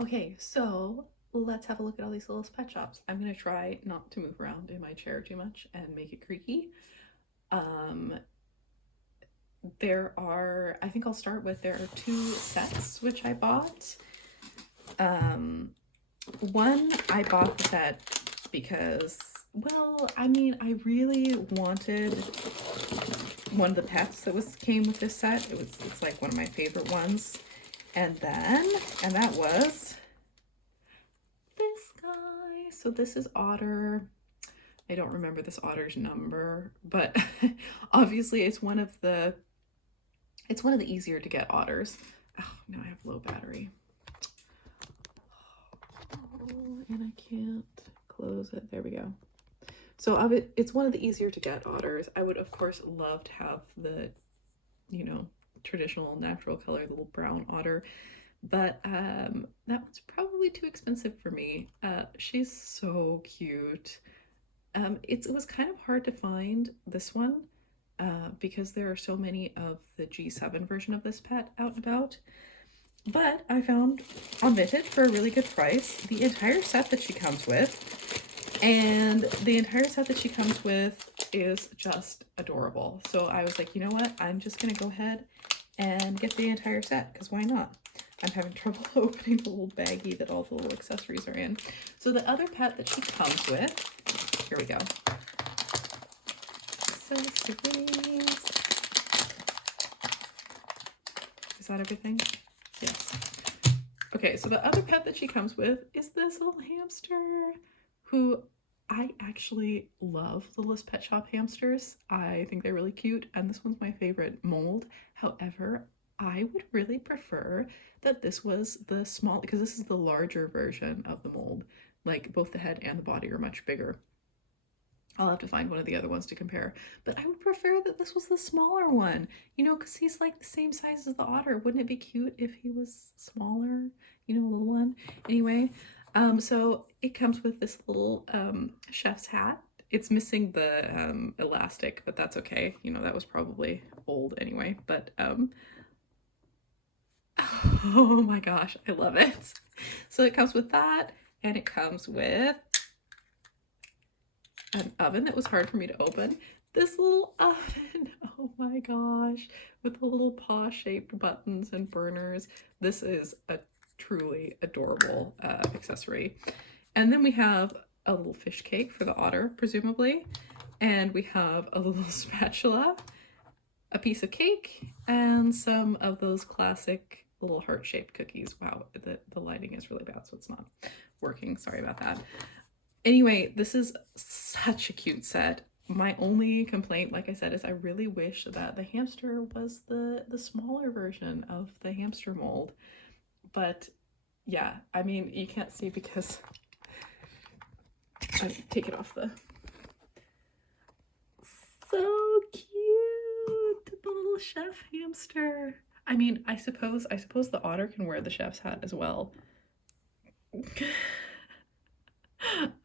Okay, so let's have a look at all these little pet shops. I'm gonna try not to move around in my chair too much and make it creaky. Um, I think I'll start with there are two sets which I bought. Um, One, I bought the set because, well, I mean, I really wanted one of the pets that came with this set. It's like one of my favorite ones. And that was this guy. So this is Otter. I don't remember this otter's number, but obviously it's one of the easier to get otters. Oh, now I have low battery. Oh, and I can't close it. There we go. So it's one of the easier to get otters. I would of course love to have the, you know, traditional natural color little brown otter, but that one's probably too expensive for me. She's so cute. It was kind of hard to find this one because there are so many of the G7 version of this pet out and about. But I found on Vinted for a really good price the entire set that she comes with. And the entire set that she comes with is just adorable. So I was like, you know what? I'm just going to go ahead and get the entire set because why not? I'm having trouble opening the little baggie that all the little accessories are in. So the other pet that she comes with, here we go. Accessories. Is that everything? Yes. Okay, so the other pet that she comes with is this little hamster who I actually love the List Pet Shop hamsters. I think they're really cute, and this one's my favorite mold. However, I would really prefer that this was the small, because this is the larger version of the mold. Like both the head and the body are much bigger. I'll have to find one of the other ones to compare. But I would prefer that this was the smaller one, you know, because he's like the same size as the otter. Wouldn't it be cute if he was smaller, you know, a little one? Anyway, so it comes with this little chef's hat. It's missing the elastic, but that's okay. You know, that was probably old anyway. But oh my gosh, I love it. So it comes with that, and it comes with an oven that was hard for me to open. This little oven, oh my gosh, with the little paw shaped buttons and burners. This is a truly adorable accessory. And then we have a little fish cake for the otter, presumably. And we have a little spatula, a piece of cake, and some of those classic little heart-shaped cookies. Wow, the lighting is really bad, so it's not working. Sorry about that. Anyway, this is such a cute set. My only complaint, like I said, is I really wish that the hamster was the smaller version of the hamster mold. But yeah, I mean, you can't see because I take it off the. So cute, the little chef hamster. I mean, I suppose the otter can wear the chef's hat as well.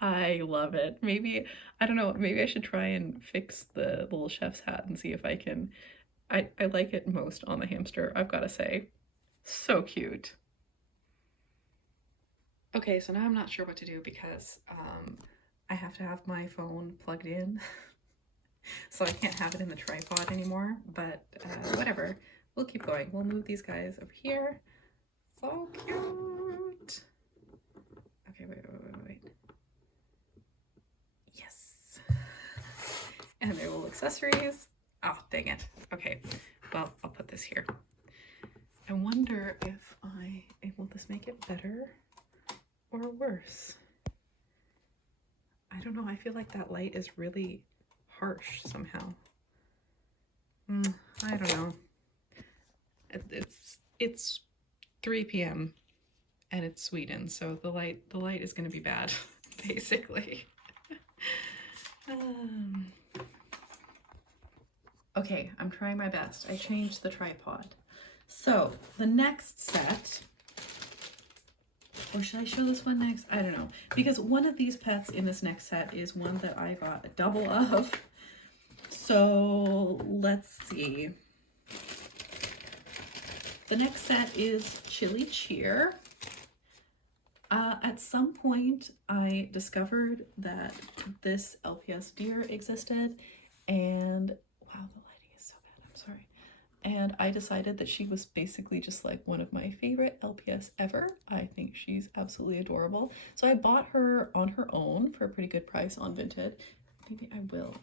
I love it. Maybe, I don't know, maybe I should try and fix the little chef's hat and see if I can. I like it most on the hamster, I've got to say. So cute. Okay, so now I'm not sure what to do because I have to have my phone plugged in. So I can't have it in the tripod anymore, but whatever. We'll keep going. We'll move these guys over here. So cute. Okay, wait. Yes. And their little accessories. Oh, dang it. Okay, well, I'll put this here. I wonder if will this make it better or worse? I don't know. I feel like that light is really harsh somehow. I don't know. It's 3 p.m. and it's Sweden, so the light is going to be bad, basically. Okay, I'm trying my best. I changed the tripod. So the next set, or should I show this one next? I don't know, because one of these pets in this next set is one that I got a double of. So let's see. The next set is Chili Cheer. At some point, I discovered that this LPS deer existed, and wow, the lighting is so bad. I'm sorry. And I decided that she was basically just like one of my favorite LPS ever. I think she's absolutely adorable. So I bought her on her own for a pretty good price on Vinted. Maybe I will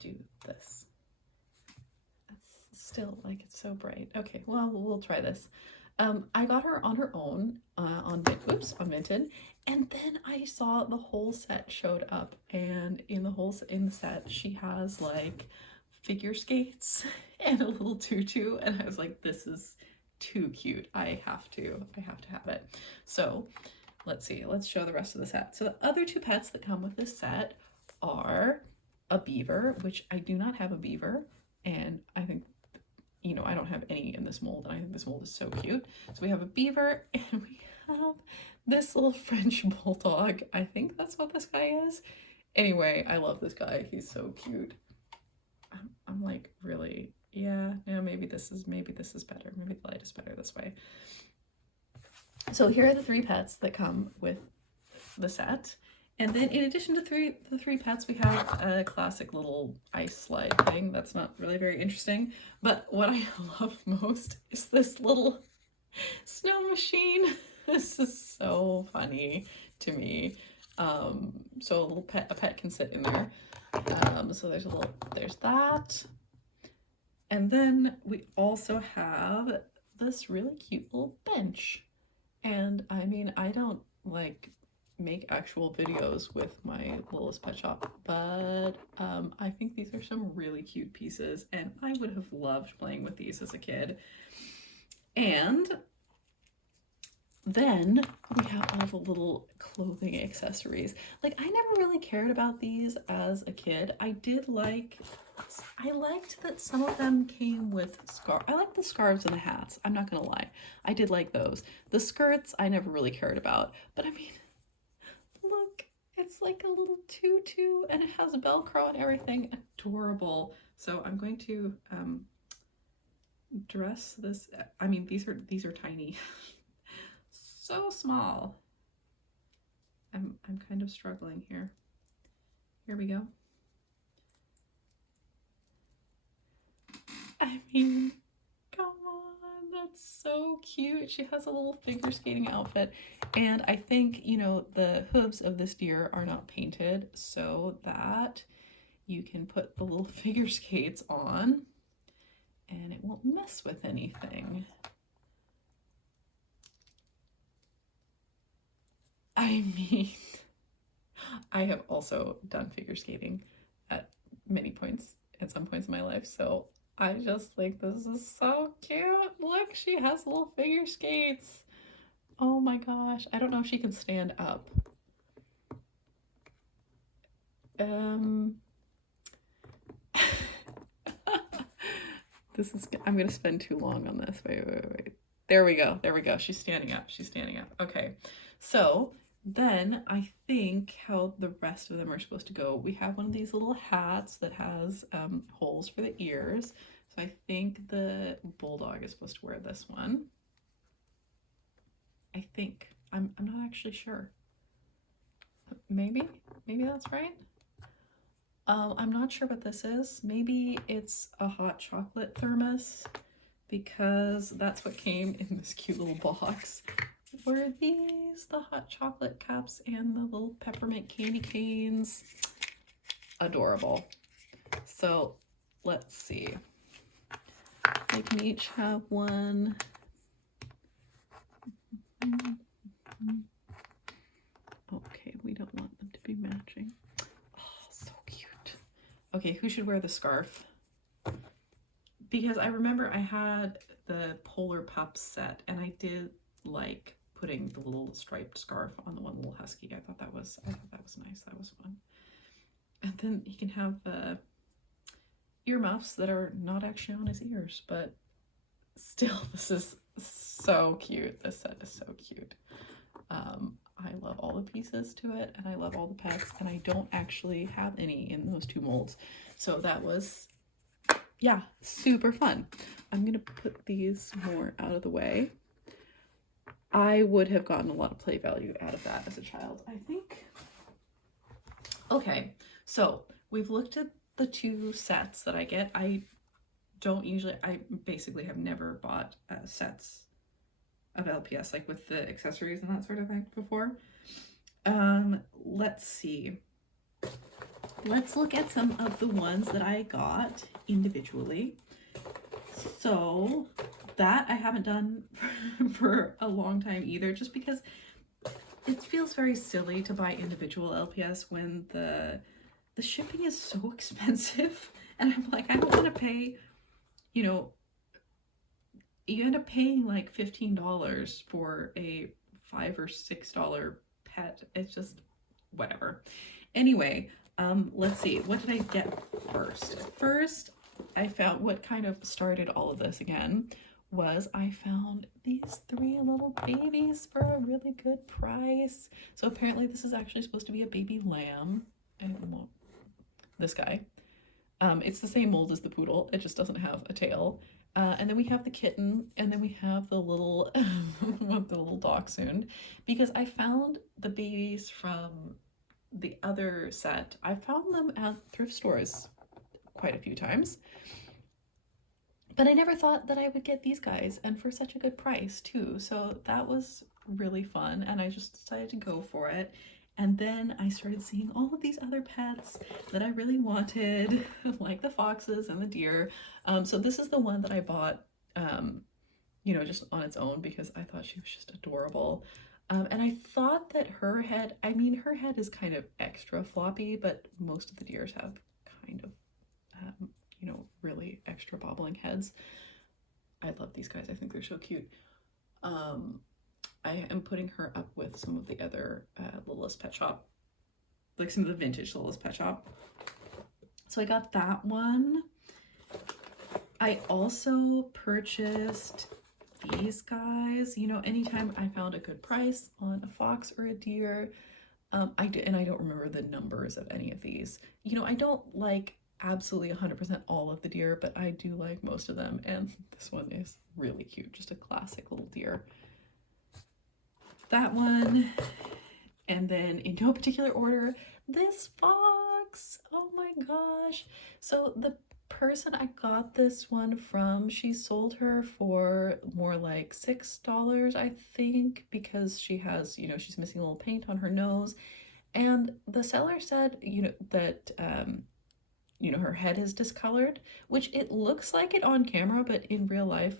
do this. It's still like it's so bright. Okay, well, we'll try this. I got her on her own on Vinted, and then I saw the whole set showed up, and in the set she has like figure skates and a little tutu, and I was like, this is too cute. I have to have it. So let's see, let's show the rest of the set. So the other two pets that come with this set are a beaver, which I do not have a beaver, and I think, you know, I don't have any in this mold, and I think this mold is so cute. So we have a beaver, and we have this little French bulldog. I think that's what this guy is. Anyway, I love this guy. He's so cute. I'm like, really? Yeah, maybe this is better. Maybe the light is better this way. So here are the 3 pets that come with the set. And then in addition to the three pets, we have a classic little ice slide thing. That's not really very interesting. But what I love most is this little snow machine. This is so funny to me. So a pet can sit in there. So there's that. And then we also have this really cute little bench. And I mean, I don't like make actual videos with my Littlest Pet Shop, but I think these are some really cute pieces, and I would have loved playing with these as a kid. And then we have all the little clothing accessories. Like, I never really cared about these as a kid. I liked that some of them came with scarves. I like the scarves and the hats. I'm not gonna lie. I did like those. The skirts, I never really cared about. But I mean, look, it's like a little tutu and it has Velcro and everything. Adorable. So I'm going to dress this. I mean, these are tiny. So small. I'm kind of struggling here. Here we go. I mean, come on, that's so cute. She has a little figure skating outfit, and I think, you know, the hooves of this deer are not painted so that you can put the little figure skates on and it won't mess with anything. I mean, I have also done figure skating at some points in my life, so I just think this is so cute. Look, she has little figure skates. Oh my gosh. I don't know if she can stand up. I'm gonna spend too long on this. Wait. There we go. She's standing up. Okay. So then I think how the rest of them are supposed to go. We have one of these little hats that has holes for the ears. So I think the bulldog is supposed to wear this one. I think. I'm not actually sure. Maybe that's right. I'm not sure what this is. Maybe it's a hot chocolate thermos, because that's what came in this cute little box. Were these the hot chocolate cups and the little peppermint candy canes? Adorable. So let's see. They can each have one. Okay, we don't want them to be matching. Oh, so cute. Okay, who should wear the scarf? Because I remember I had the Polar Pups set, and I did like putting the little striped scarf on the one little husky. I thought that was nice. That was fun. And then he can have earmuffs that are not actually on his ears, but still, this is so cute. This set is so cute. I love all the pieces to it, and I love all the pets, and I don't actually have any in those 2 molds. So that was, yeah, super fun. I'm gonna put these more out of the way. I would have gotten a lot of play value out of that as a child, I think. Okay, so we've looked at the 2 sets that I get. I basically have never bought sets of LPS, like with the accessories and that sort of thing before. Let's see. Let's look at some of the ones that I got individually. So that I haven't done for a long time either, just because it feels very silly to buy individual LPS when the shipping is so expensive. And I'm like, I don't want to pay, you know, you end up paying like $15 for a $5 or $6 pet. It's just whatever. Anyway, let's see, what did I get first? First, I found what kind of started all of this again was I found these 3 little babies for a really good price. So apparently this is actually supposed to be a baby lamb. And this guy. It's the same mold as the poodle, it just doesn't have a tail. And then we have the kitten, and then we have the little the little dachshund, because I found the babies from the other set. I found them at thrift stores quite a few times, but I never thought that I would get these guys, and for such a good price too. So that was really fun, and I just decided to go for it. And then I started seeing all of these other pets that I really wanted, like the foxes and the deer. So this is the one that I bought, you know, just on its own because I thought she was just adorable. And I thought that her head, I mean, her head is kind of extra floppy, but most of the deers have kind of, you know, really extra bobbling heads. I love these guys. I think they're so cute. I am putting her up with some of the other Littlest Pet Shop, like some of the vintage Littlest Pet Shop. So I got that one. I also purchased these guys. You know, anytime I found a good price on a fox or a deer, I don't remember the numbers of any of these. You know, I don't like absolutely 100% all of the deer, but I do like most of them, and this one is really cute, just a classic little deer. That one, and then in no particular order, this fox. Oh my gosh. So the person I got this one from, she sold her for more like $6, I think, because she has, you know, she's missing a little paint on her nose. And the seller said, you know, that you know, her head is discolored, which it looks like it on camera, but in real life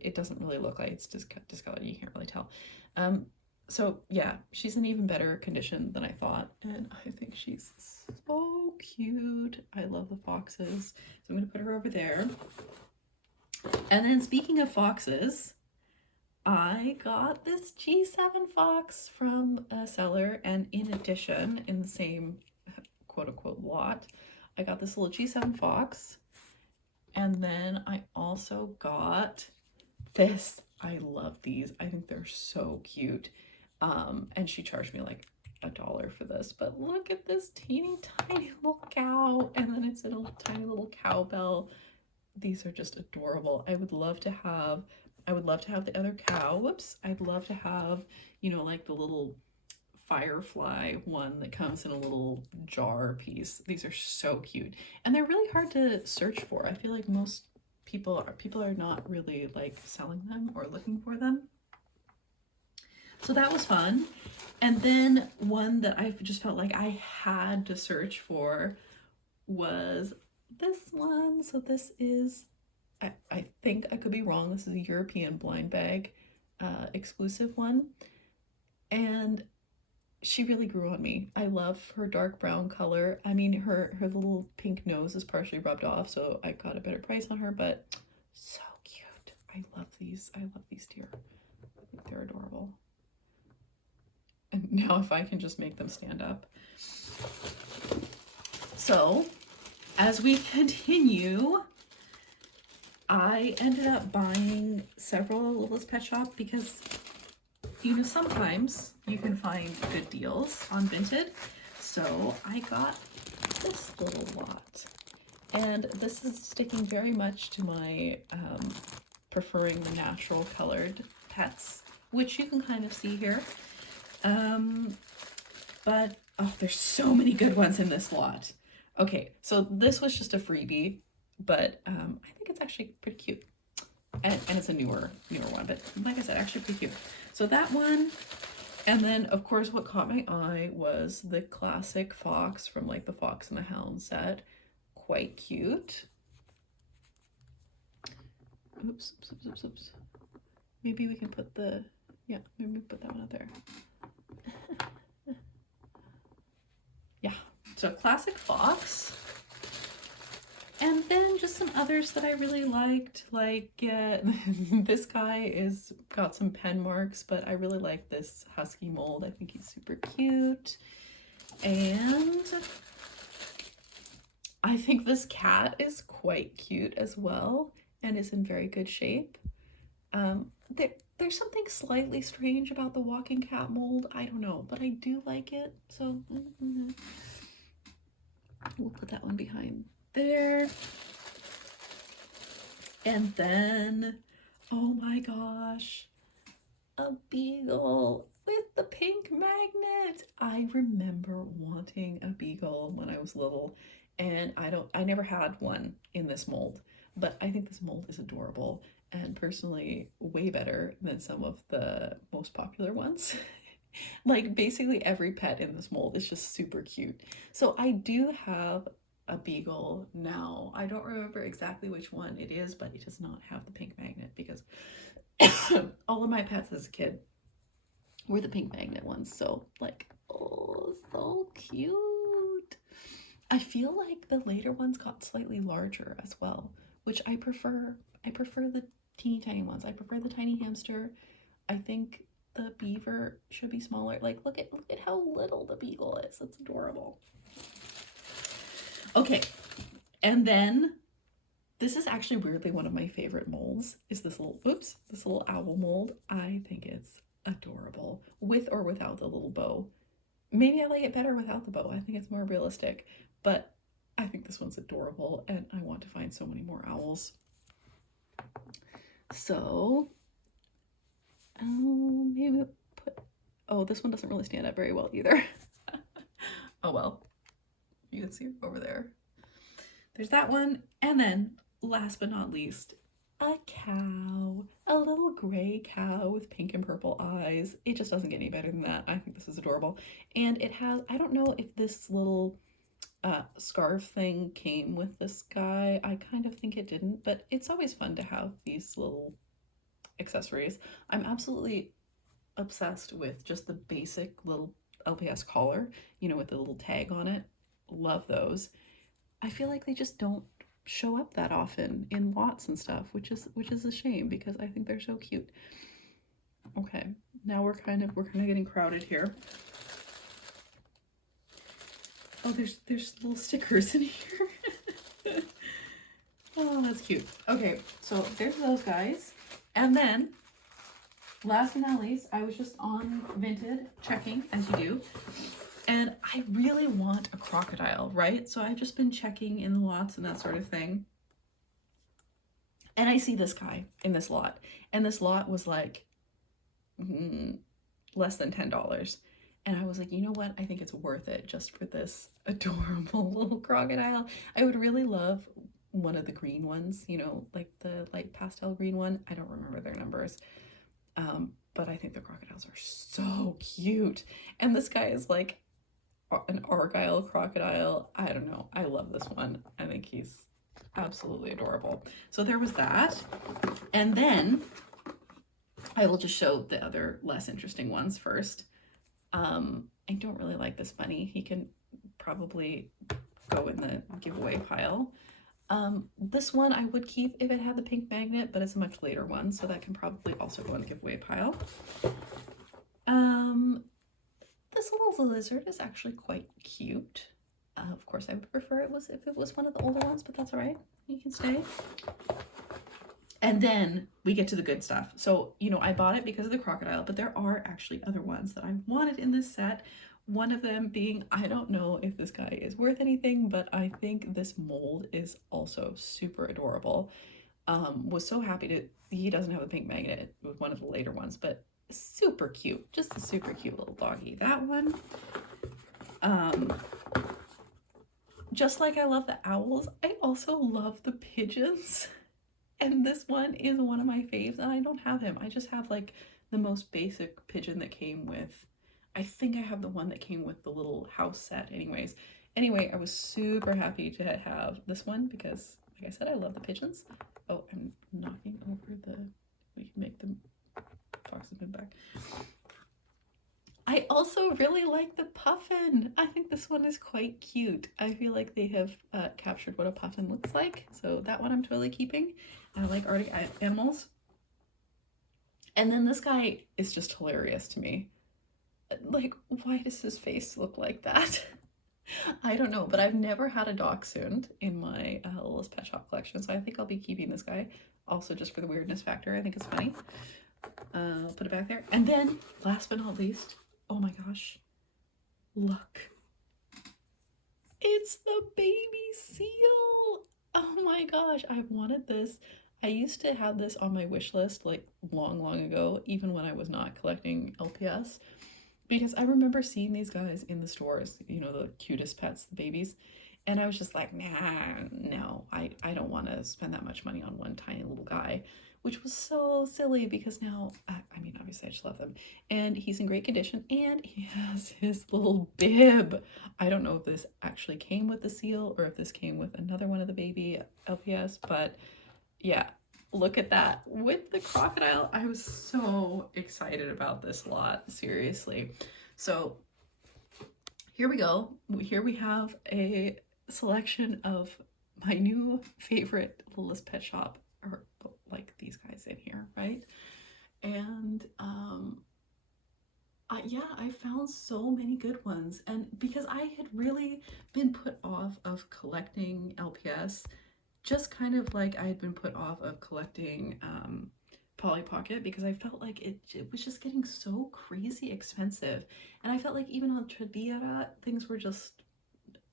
it doesn't really look like it's discolored. You can't really tell. So yeah, she's in even better condition than I thought, and I think she's so cute. I love the foxes, so I'm gonna put her over there. And then speaking of foxes, I got this G7 fox from a seller, and in addition, in the same quote-unquote lot, I got this little G7 fox, and then I also got this. I love these. I think they're so cute. And she charged me like $1 for this, but look at this teeny tiny little cow, and then it's in a tiny little cowbell. These are just adorable. I would love to have the other cow. Whoops. I'd love to have, you know, like the little firefly one that comes in a little jar piece. These are so cute, and they're really hard to search for. I feel like most people are not really like selling them or looking for them. So that was fun. And then one that I just felt like I had to search for was this one. So this is, I think, I could be wrong, this is a European blind bag exclusive one, and she really grew on me. I love her dark brown color. I mean, her little pink nose is partially rubbed off, so I got a better price on her, but so cute. I love these deer. I think they're adorable. And now if I can just make them stand up. So as we continue, I ended up buying several Littlest Pet Shop because, you know, sometimes you can find good deals on Vinted. So I got this little lot, and this is sticking very much to my preferring the natural colored pets which you can kind of see here. But oh, there's so many good ones in this lot. Okay, so this was just a freebie, but I think it's actually pretty cute. And it's a newer one, but like I said, actually pretty cute. So that one, and then of course what caught my eye was the classic fox from like the Fox and the Hound set. Quite cute. Oops. Maybe we can put the, yeah, maybe put that one up there. Yeah, so classic fox. And then just some others that I really liked, like this guy is got some pen marks, but I really like this husky mold. I think he's super cute. And I think this cat is quite cute as well and is in very good shape. There's something slightly strange about the walking cat mold. I don't know, but I do like it. So we'll put that one behind there. And then, oh my gosh, a beagle with the pink magnet. I remember wanting a beagle when I was little, and I never had one in this mold, but I think this mold is adorable and personally way better than some of the most popular ones. Like basically every pet in this mold is just super cute. So I do have a beagle now. I don't remember exactly which one it is, but it does not have the pink magnet because all of my pets as a kid were the pink magnet ones. So like, oh, so cute. I feel like the later ones got slightly larger as well, which I prefer. I prefer the teeny tiny ones. I prefer the tiny hamster. I think the beaver should be smaller. Like look at how little the beagle is. It's adorable. Okay, and then this is actually weirdly one of my favorite molds, is this little owl mold. I think it's adorable, with or without the little bow. Maybe I like it better without the bow. I think it's more realistic, but I think this one's adorable and I want to find so many more owls. So, maybe put, oh, this one doesn't really stand up very well either. Oh well. You can see over there. There's that one. And then last but not least, a cow, a little gray cow with pink and purple eyes. It just doesn't get any better than that. I think this is adorable. And it has, I don't know if this little scarf thing came with this guy. I kind of think it didn't, but it's always fun to have these little accessories. I'm absolutely obsessed with just the basic little LPS collar, you know, with the little tag on it. Love those. I feel like they just don't show up that often in lots and stuff, which is a shame because I think they're so cute. Okay, now we're kind of getting crowded here. Oh, there's little stickers in here. Oh, that's cute. Okay, so there's those guys. And then last but not least, I was just on Vinted checking, as you do. And I really want a crocodile, right? So I've just been checking in the lots and that sort of thing. And I see this guy in this lot. And this lot was like less than $10. And I was like, you know what? I think it's worth it just for this adorable little crocodile. I would really love one of the green ones, you know, like the light pastel green one. I don't remember their numbers. But I think the crocodiles are so cute. And this guy is like an Argyle crocodile. I don't know. I love this one. I think he's absolutely adorable. So there was that. And then I will just show the other less interesting ones first. I don't really like this bunny. He can probably go in the giveaway pile. This one I would keep if it had the pink magnet, but it's a much later one, so that can probably also go in the giveaway pile. This little lizard is actually quite cute. Of course, I would prefer if it was one of the older ones, but that's all right. You can stay. And then we get to the good stuff. So, you know, I bought it because of the crocodile, but there are actually other ones that I wanted in this set. One of them being, I don't know if this guy is worth anything, but I think this mold is also super adorable. Was so happy he doesn't have the pink magnet with one of the later ones, but super cute, just a super cute little doggy. That one, um, just like I love the owls, I also love the pigeons. And this one is one of my faves, and I don't have him. I just have like the most basic pigeon that came with, I think I have the one that came with the little house set anyways. Anyway, I was super happy to have this one because, like I said, I love the pigeons. Oh, I'm knocking over the, we can make the foxes move back. I also really like the puffin. I think this one is quite cute. I feel like they have captured what a puffin looks like. So that one I'm totally keeping. I like Arctic animals. And then this guy is just hilarious to me. Like, why does his face look like that? I don't know, but I've never had a dachshund in my Littlest Pet Shop collection, so I think I'll be keeping this guy. Also, just for the weirdness factor, I think it's funny. I'll put it back there. And then, last but not least, oh my gosh, look. It's the baby seal. Oh my gosh, I've wanted this. I used to have this on my wish list like long ago, even when I was not collecting LPS, because I remember seeing these guys in the stores, you know, the cutest pets, the babies, and I was just like, nah, no, I don't want to spend that much money on one tiny little guy, which was so silly because now, I mean, obviously I just love them. And he's in great condition and he has his little bib. I don't know if this actually came with the seal or if this came with another one of the baby LPS, but yeah, look at that with the crocodile. I was so excited about this lot, seriously. So here we go. Here we have a selection of my new favorite Littlest Pet Shop, or like these guys in here, right? And yeah, I found so many good ones. And because I had really been put off of collecting LPS, just kind of like I had been put off of collecting Polly Pocket because I felt like it was just getting so crazy expensive. And I felt like even on Tradera, things were just,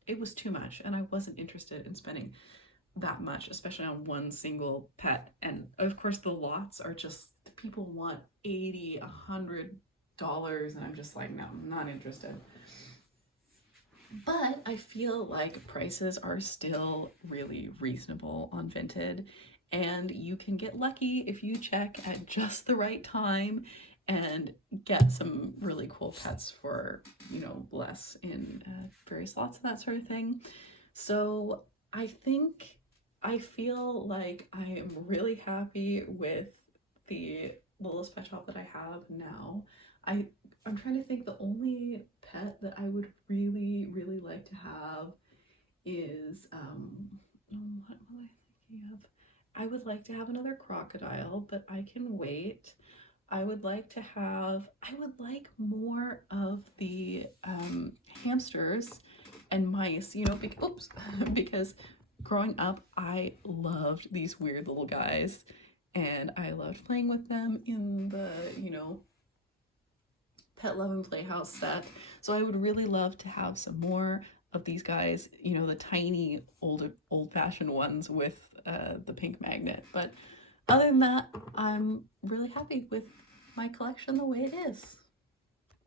it was too much. And I wasn't interested in spending that much, especially on one single pet. And of course, the lots are just, people want $80, $100. And I'm just like, no, I'm not interested. But I feel like prices are still really reasonable on Vinted, and you can get lucky if you check at just the right time and get some really cool pets for, you know, less in various lots and that sort of thing. So I think I feel like I am really happy with the Littlest Pet Shop that I have now. I'm trying to think, the only pet that I would really like to have is what was I thinking of? I would like to have another crocodile, but I can wait. I would like more of the hamsters and mice, you know, because growing up I loved these weird little guys and I loved playing with them in the, you know, Pet Love and Playhouse set. So I would really love to have some more of these guys, you know, the tiny old-fashioned ones with the pink magnet. But other than that, I'm really happy with my collection the way it is.